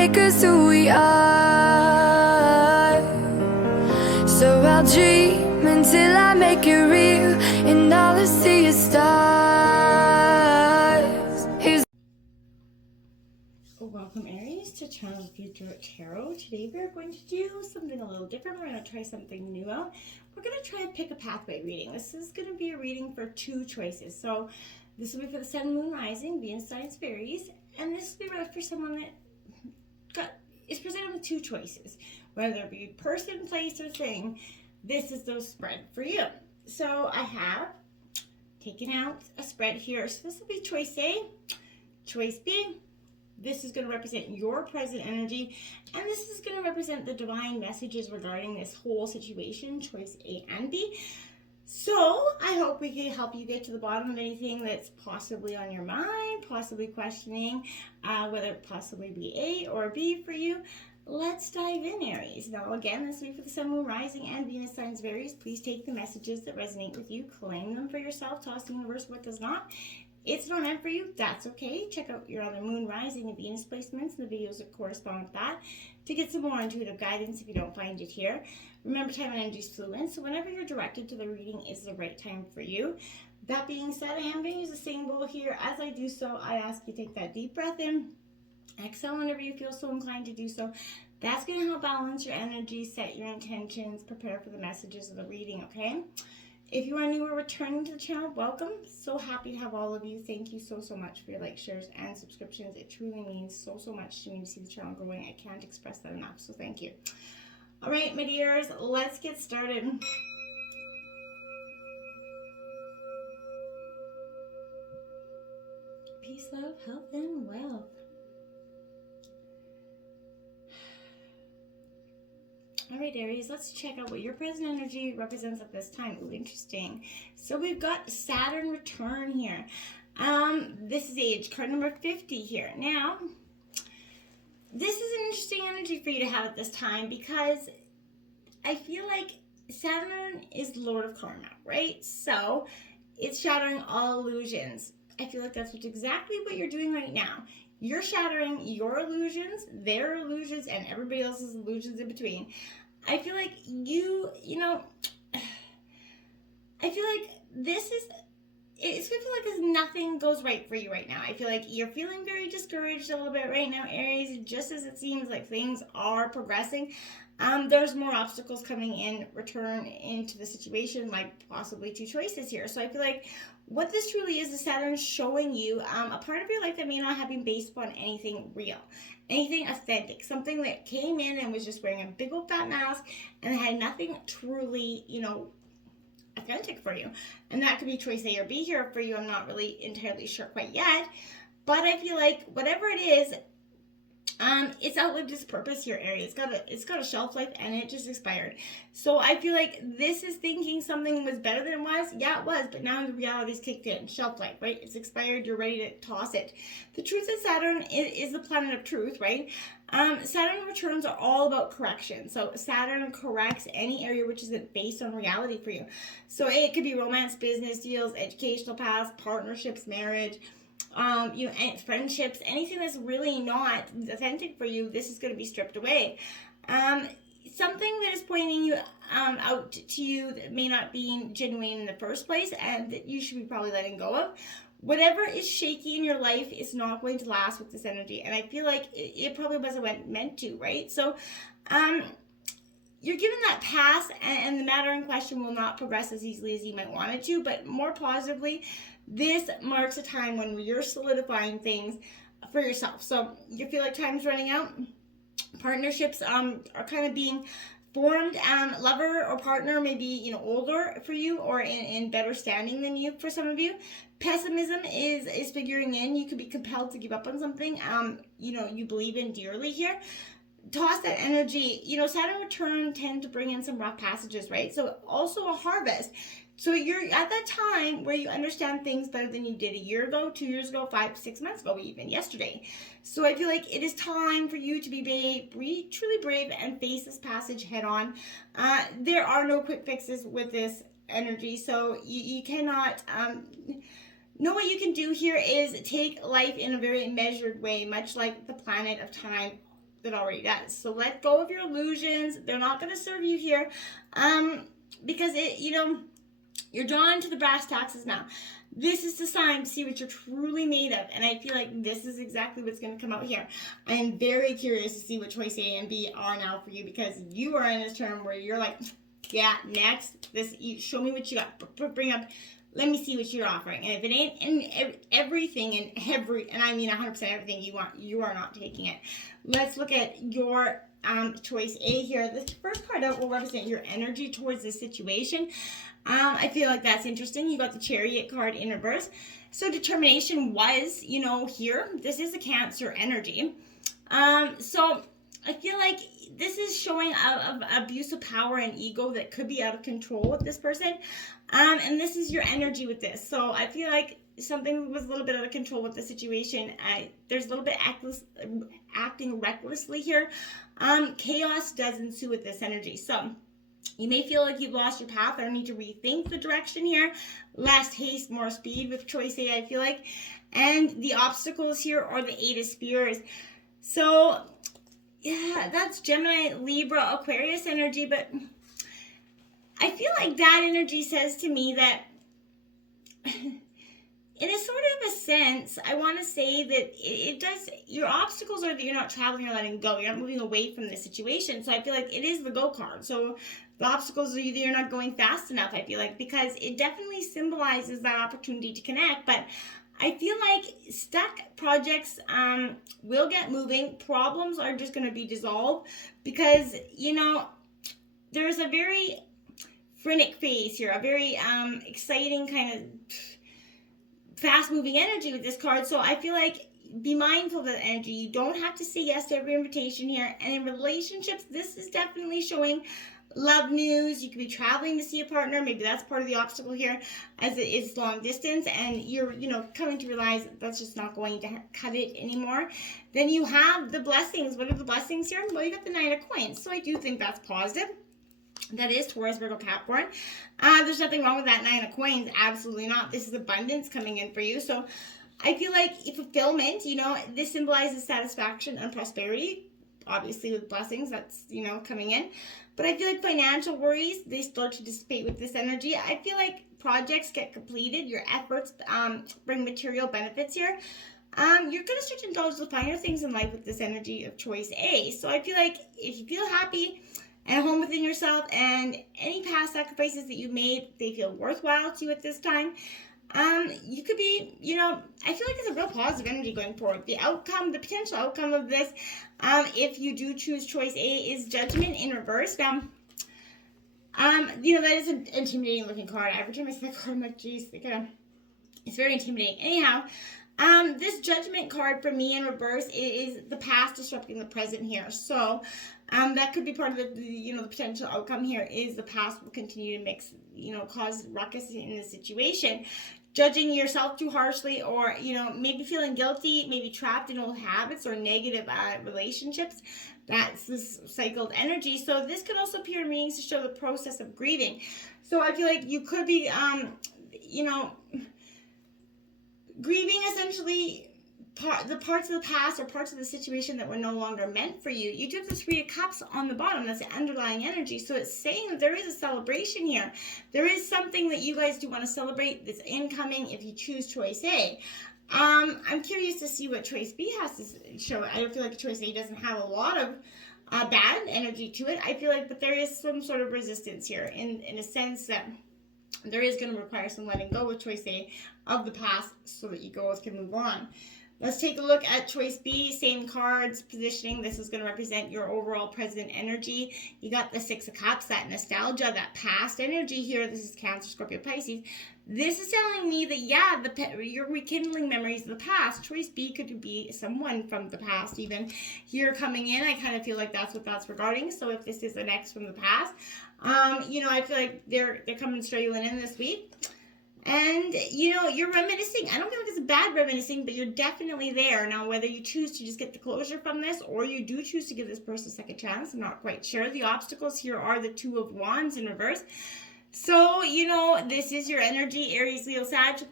make us who we are. So I'll dream until I make it real, and all I see is stars. Welcome Aries to Channel Future Tarot. Today we're going to do something a little different. We're going to try something new out. We're going to try and pick a pathway reading. This is going to be a reading for two choices. So this will be for the Sun, Moon, Rising, Venus, Signs, Aries, and this will be right for someone that is presented with two choices, whether it be person, place, or thing. This is the spread for you. So I have taken out a spread here. So this will be choice A, choice B. This is going to represent your present energy, and this is going to represent the divine messages regarding this whole situation, choice A and B. So I hope we can help you get to the bottom of anything that's possibly on your mind, possibly questioning whether it possibly be A or B for you. Let's dive in, Aries. Now, again, this week for the Sun, Moon, Rising, and Venus signs of Aries, please take the messages that resonate with you, claim them for yourself, toss the universe what does not. It's not meant for you, that's okay. Check out your other Moon, Rising, and Venus placements and the videos that correspond with that to get some more intuitive guidance if you don't find it here. Remember, time and energy is fluid, so whenever you're directed to the reading is the right time for you. That being said, I am going to use the same bowl here. As I do so, I ask you to take that deep breath in, exhale whenever you feel so inclined to do so. That's going to help balance your energy, set your intentions, prepare for the messages of the reading, okay? If you are new or returning to the channel, welcome. So happy to have all of you. Thank you so much for your likes, shares, and subscriptions. It truly means so much to me to see the channel growing. I can't express that enough, so thank you. All right, my dears, let's get started. Peace, love, health, and wealth. All right, Aries, let's check out what your present energy represents at this time. Ooh, interesting. So we've got Saturn return here. This is age card number 50 here. Now, this is an interesting energy for you to have at this time because I feel like Saturn is Lord of Karma, right? So it's shattering all illusions. I feel like that's exactly what you're doing right now. You're shattering your illusions, their illusions, and everybody else's illusions in between. I feel like I feel like it's going to feel like nothing goes right for you right now. I feel like you're feeling very discouraged a little bit right now, Aries, just as it seems like things are progressing. There's more obstacles coming in, return into the situation, like possibly two choices here. So I feel like what this truly is Saturn showing you a part of your life that may not have been based upon anything real, anything authentic, something that came in and was just wearing a big old fat mask and had nothing truly, authentic for you. And that could be choice A or B here for you. I'm not really entirely sure quite yet, but I feel like whatever it is, it's outlived its purpose here, Aries. It's got a shelf life and it just expired. So I feel like this is thinking something was better than it was. Yeah, it was, but now the reality's kicked in. Shelf life, right? It's expired. You're ready to toss it. The truth is Saturn is the planet of truth, right? Saturn returns are all about correction. So Saturn corrects any area which isn't based on reality for you. So it could be romance, business deals, educational paths, partnerships, marriage, friendships, anything that's really not authentic for you, this is going to be stripped away. Something that is pointing you out to you that may not be genuine in the first place and that you should be probably letting go of. Whatever is shaky in your life is not going to last with this energy, and I feel like it probably wasn't meant to, right? So you're given that pass, and the matter in question will not progress as easily as you might want it to, but more positively, this marks a time when you're solidifying things for yourself. So you feel like time's running out. Partnerships are kind of being formed. Lover or partner may be older for you or in better standing than you for some of you. Pessimism is figuring in. You could be compelled to give up on something you believe in dearly here. Toss that energy. Saturn return tend to bring in some rough passages, right? So also a harvest. So you're at that time where you understand things better than you did a year ago, 2 years ago, 5, 6 months ago, even yesterday. So I feel like it is time for you to be truly brave and face this passage head on. There are no quick fixes with this energy, so you cannot know what you can do here is take life in a very measured way, much like the planet of time that already does. So let go of your illusions. They're not going to serve you here, because you're drawn to the brass taxes now. This is the sign to see what you're truly made of, and I feel like this is exactly what's going to come out here. I am very curious to see what choice A and B are now for you, because you are in this term where you're like, yeah, next, show me what you got. Bring up, let me see what you're offering. And if it ain't everything and I mean 100% everything you want, you are not taking it. Let's look at your choice A here. This first card out will represent your energy towards this situation. I feel like that's interesting. You got the Chariot card in reverse. So determination was, here. This is a Cancer energy. So I feel like this is showing of abuse of power and ego that could be out of control with this person. And this is your energy with this. So I feel like something was a little bit out of control with the situation. There's a little bit acting recklessly here. Chaos does ensue with this energy. So you may feel like you've lost your path or need to rethink the direction here. Less haste, more speed with choice A, I feel like. And the obstacles here are the Eight of Spears. So, yeah, that's Gemini, Libra, Aquarius energy. But I feel like that energy says to me that in a sort of a sense, I want to say that it does, your obstacles are that you're not traveling, you're letting go. You're not moving away from the situation. So I feel like it is the go card. So the obstacles are either you're not going fast enough, I feel like, because it definitely symbolizes that opportunity to connect. But I feel like stuck projects will get moving. Problems are just going to be dissolved because, there's a very frenetic phase here, a very exciting kind of fast-moving energy with this card. So I feel like be mindful of that energy. You don't have to say yes to every invitation here. And in relationships, this is definitely showing love news. You could be traveling to see a partner. Maybe that's part of the obstacle here, as it is long distance, and you're, coming to realize that's just not going to cut it anymore. Then you have the blessings. What are the blessings here? Well, you got the Nine of Coins. So I do think that's positive. That is Taurus, Virgo, Capricorn. There's nothing wrong with that Nine of Coins. Absolutely not. This is abundance coming in for you. So I feel like fulfillment, this symbolizes satisfaction and prosperity. Obviously with blessings, that's, coming in. But I feel like financial worries, they start to dissipate with this energy. I feel like projects get completed. Your efforts bring material benefits here. You're going to start to indulge the finer things in life with this energy of choice A. So I feel like if you feel happy and home within yourself, and any past sacrifices that you've made, they feel worthwhile to you at this time. You could be, I feel like it's a real positive energy going forward. The potential outcome of this, if you do choose choice A, is Judgment in reverse. Now, that is an intimidating looking card. Every time I see that card, I'm like, geez, it's very intimidating. Anyhow, this Judgment card for me in reverse is the past disrupting the present here. So, that could be part of the potential outcome here is the past will continue to cause ruckus in the situation. Judging yourself too harshly, or, maybe feeling guilty, maybe trapped in old habits or negative relationships. That's this cycled energy. So this could also appear in readings to show the process of grieving. So I feel like you could be, grieving essentially the parts of the past or parts of the situation that were no longer meant for you. You do have the Three of Cups on the bottom. That's the underlying energy. So it's saying that there is a celebration here. There is something that you guys do want to celebrate that's incoming if you choose choice A. I'm curious to see what choice B has to show. I don't feel like choice A doesn't have a lot of bad energy to it. I feel like, but there is some sort of resistance here in a sense that there is going to require some letting go with choice A of the past so that you both can move on. Let's take a look at choice B, same cards, positioning. This is going to represent your overall present energy. You got the Six of Cups, that nostalgia, that past energy here. This is Cancer, Scorpio, Pisces. This is telling me that, you're rekindling memories of the past. Choice B could be someone from the past even here coming in. I kind of feel like that's what that's regarding. So if this is an ex from the past, I feel like they're coming straight in this week. And, you're reminiscing. I don't feel like it's a bad reminiscing, but you're definitely there. Now, whether you choose to just get the closure from this or you do choose to give this person a second chance, I'm not quite sure. The obstacles here are the Two of Wands in reverse. So, this is your energy, Aries, Leo, Sag.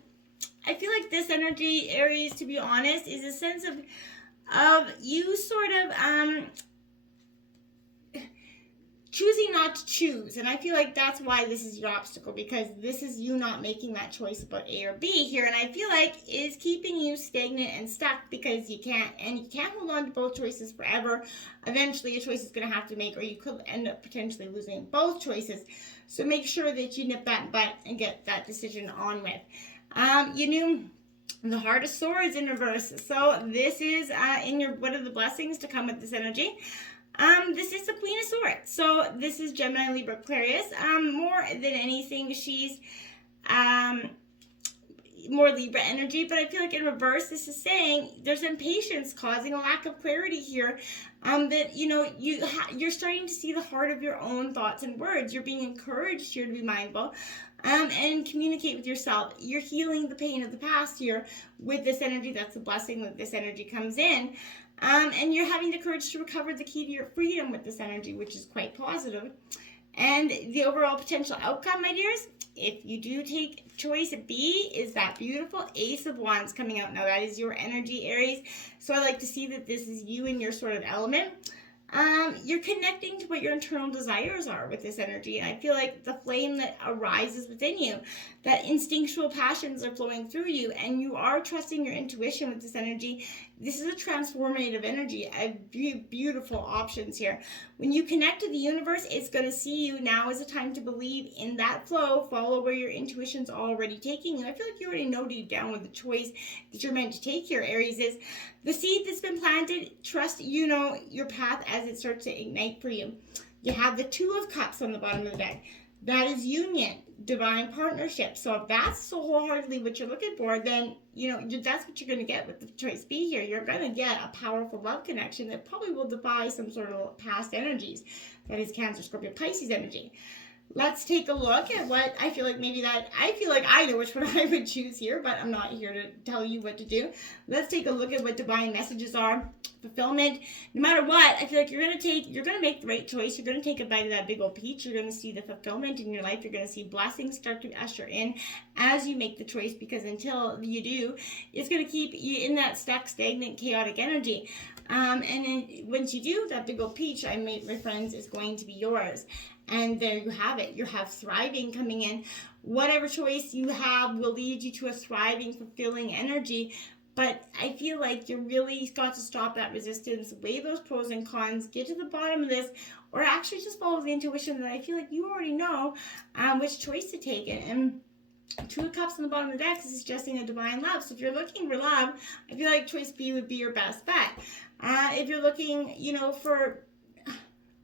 I feel like this energy, Aries, to be honest, is a sense of of you sort of choosing not to choose. And I feel like that's why this is your obstacle, because this is you not making that choice about A or B here. And I feel like it's keeping you stagnant and stuck, because you can't hold on to both choices forever. Eventually a choice is going to have to make, or you could end up potentially losing both choices. So make sure that you nip that in the butt and get that decision on with. You knew the Heart of Swords in reverse. So this is in your, what are the blessings to come with this energy? This is the Queen of Swords. So this is Gemini, Libra, Aquarius. More than anything, she's more Libra energy, but I feel like in reverse, this is saying there's impatience causing a lack of clarity here. That, you know, you're starting to see the heart of your own thoughts and words. You're being encouraged here to be mindful and communicate with yourself. You're healing the pain of the past here with this energy. That's the blessing that this energy comes in. And you're having the courage to recover the key to your freedom with this energy, which is quite positive. And the overall potential outcome, my dears, if you do take choice B, is that beautiful Ace of Wands coming out. Now that is your energy, Aries. So I like to see that this is you in your sort of element. You're connecting to what your internal desires are with this energy. And I feel like the flame that arises within you, that instinctual passions are flowing through you, and you are trusting your intuition with this energy. This is a transformative energy. Beautiful options here. When you connect to the universe, it's going to see you now as a time to believe in that flow, follow where your intuition's already taking you. I feel like you already know deep down what the choice that you're meant to take here, Aries, is. The seed that's been planted, trust you know your path as it starts to ignite for you. You have the Two of Cups on the bottom of the deck. That is union, divine partnership. So if that's so wholeheartedly what you're looking for, then, you know, that's what you're going to get with the choice B here. You're going to get a powerful love connection that probably will defy some sort of past energies. That is Cancer, Scorpio, Pisces energy. Let's take a look at what I feel like I feel like I know which one I would choose here, but I'm not here to tell you what to do. Let's take a look at what divine messages are. Fulfillment. No matter what, I feel like you're going to make the right choice. You're going to take a bite of that big old peach. You're going to see the fulfillment in your life. You're going to see blessings start to usher in as you make the choice, because until you do, it's going to keep you in that stuck, stagnant, chaotic energy. And then once you do, that big old peach, my friends, is going to be yours. And there you have it. You have thriving coming in. Whatever choice you have will lead you to a thriving, fulfilling energy. But I feel like you really got to stop that resistance, weigh those pros and cons, get to the bottom of this, or actually just follow the intuition that I feel like you already know which choice to take. And Two of Cups on the bottom of the deck is suggesting a divine love. So if you're looking for love, I feel like choice B would be your best bet. If you're looking, you know, for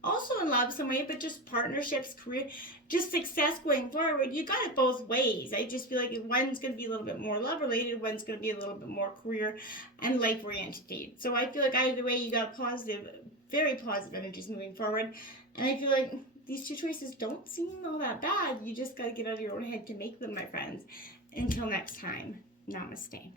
also in love some way, but just partnerships, career, just success going forward, you got it both ways. I just feel like one's going to be a little bit more love related, one's going to be a little bit more career and life oriented. So I feel like either way, you got positive, very positive energies moving forward. And I feel like these two choices don't seem all that bad. You just got to get out of your own head to make them, my friends. Until next time, namaste.